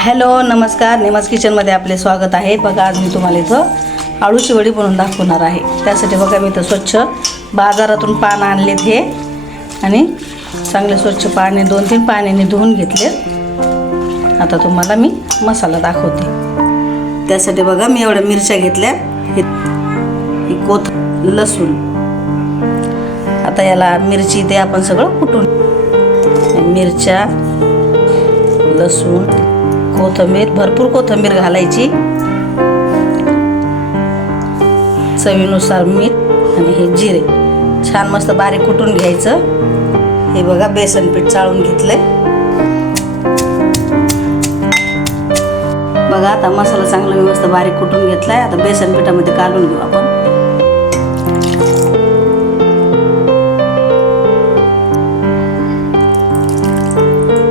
Hello नमस्कार, नेमाज किचनमध्ये आपले स्वागत आहे। बघा आज मी तुम्हाला इथं आळूची वडी बनवून दाखवणार आहे। त्यासाठी बघा मी इथं स्वच्छ बाजारातून पान आणलेत हे आणि चांगले स्वच्छ पाणी 2-3 पाण्याने धुवून घेतले। आता तुम्हाला मी मसाला दाखवते। त्यासाठी बघा मी एवढ्या मिरच्या घेतल्या, ही कोथिंबीर, लसूण। आता याला मिरची ते आपण सगळं कुटून, मिरच्या, लसूण, कोथिंबीर, भरपूर कोथिंबीर घालायची, चवीनुसार मीठ आणि हे जिरे छान मस्त बारीक कुटून घ्यायचं। हे बघा बेसन पीठ चाळून घेतले। बघा आता मसाला चांगला मी मस्त बारीक कुटून घेतलाय। आता बेसन पिठामध्ये काढून घेऊ आपण।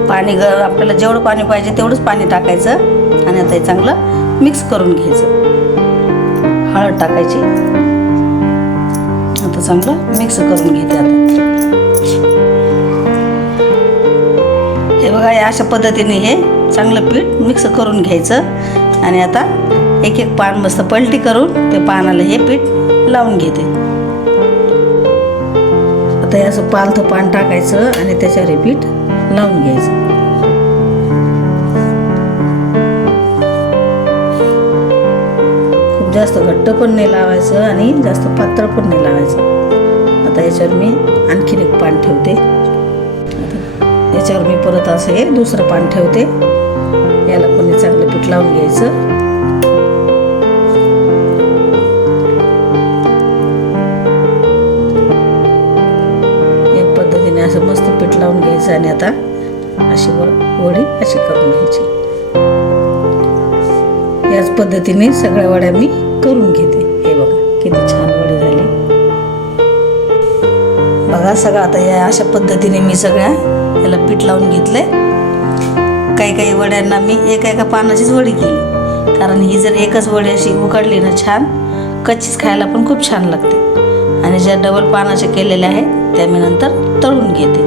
पाणी आपल्याला जेवढं पाणी पाहिजे तेवढंच पाणी टाकायचं आणि आता हे चांगलं मिक्स करून घ्यायचं। हळद टाकायची। आता चांगलं मिक्स करून घेते। आता हे बघा या अशा पद्धतीने हे चांगलं पीठ मिक्स करून घ्यायचं आणि आता एक एक पान मस्त पलटी करून ते पानाला हे पीठ लावून घेते। आता हे असं पालथं पान टाकायचं आणि त्याच्यावर हे पीठ लावून घ्यायचं। खूप जास्त घट्ट पण नाही लावायचं आणि जास्त पातळ पण नाही लावायचं। आता याच्यावर मी आणखीन एक पान ठेवते। याच्यावर मी परत असं हे दुसरं पान ठेवते। याला पण चांगलं पीठ लावून घ्यायचं। या पद्धतीने असं मस्त पीठ लावून घ्यायचं आणि आता अशी वडी अशी करून घ्यायची। याच पद्धतीने सगळ्या वड्या मी करून घेते। हे बघा किती छान वडी झाली। बघा सगळं आता या अशा पद्धतीने मी सगळ्या याला पीठ लावून घेतले। काही वड्यांना मी एका पानाचीच वडी केली, कारण ही जर एकच वडी अशी उकडली ना छान कच्चीच खायला पण खूप छान लागते। आणि ज्या डबल पानाचे केलेले आहेत त्या मी नंतर तळून घेते,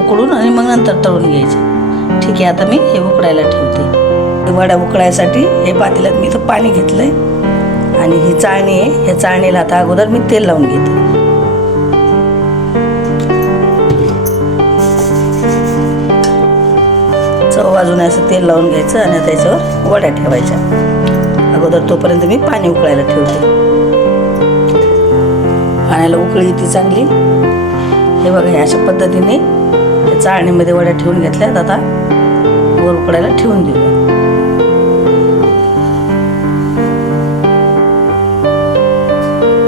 उकडून आणि मग नंतर तळून घ्यायचे। ठीक आहे, आता मी हे उकडायला ठेवते। वड्या उकडायसाठी हे पातेल्यात मी इथं पाणी घेतलंय आणि ही चाळणी आहे। ह्या चाळणीला आता अगोदर मी तेल लावून घेते। चव बाजूने असं तेल लावून घ्यायचं आणि त्याच्यावर वड्या ठेवायच्या। अगोदर तोपर्यंत मी पाणी उकळायला ठेवते। पाण्याला उकळी ती चांगली। हे बघा हे अशा पद्धतीने चाळणीमध्ये वड्या ठेवून घेतल्यात। आता वर उकडायला ठेवून देऊया।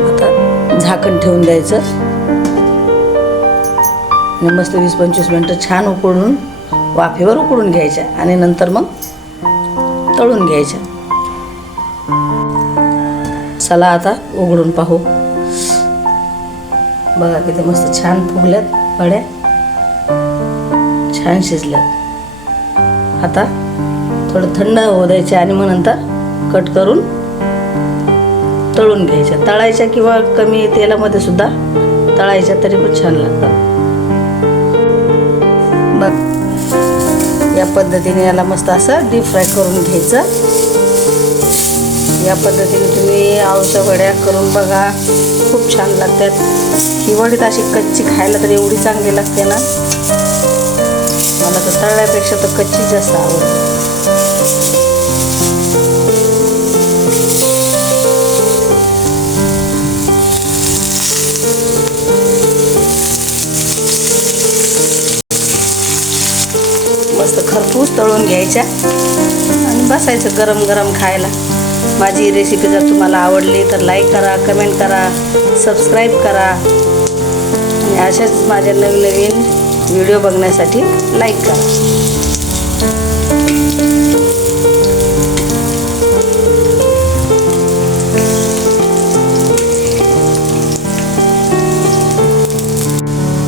आता झाकण ठेवून द्यायचं आणि मस्त 20-25 मिनिटं छान उकडून वाफेवर उकडून घ्यायच्या आणि नंतर मग तळून घ्यायच्या। चला आता उघडून पाहू। बघा किती मस्त छान फुगल्यात वड्या, छान शिजल्यात। आता थोडं थंड होऊ द्यायचे आणि मग नंतर कट करून तळून घ्यायच्या। तळायच्या किंवा कमी तेलामध्ये सुद्धा तळायच्या तरी पण छान लागतात। बघ या पद्धतीने याला मस्त असं डीप फ्राय करून घ्यायचं। या पद्धतीने तुम्ही आळूच्या वड्या करून बघा, खूप छान लागतात। ही वडी अशी कच्ची खायला तर एवढी चांगली लागते ना, मला तर तळल्यापेक्षा तर कच्ची जास्त आवडते। मस्त खरपूस तळून घ्यायच्या आणि बसायचं गरम गरम खायला। माझी रेसिपी जर तुम्हाला आवडली तर लाईक करा, कमेंट करा, सबस्क्राईब करा आणि अशाच माझ्या नवीन व्हिडिओ बघण्यासाठी लाईक करा।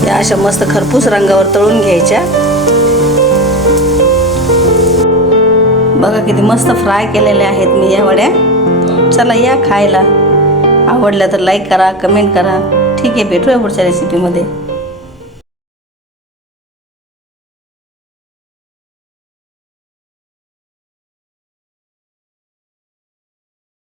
या अशा मस्त खरपूस रंगावर तळून घ्यायच्या। बघा किती मस्त फ्राय केलेल्या आहेत मी या वड्या। चला या खायला। आवडल्या तर लाईक करा, कमेंट करा। ठीक आहे, भेटूया पुढच्या रेसिपीमध्ये।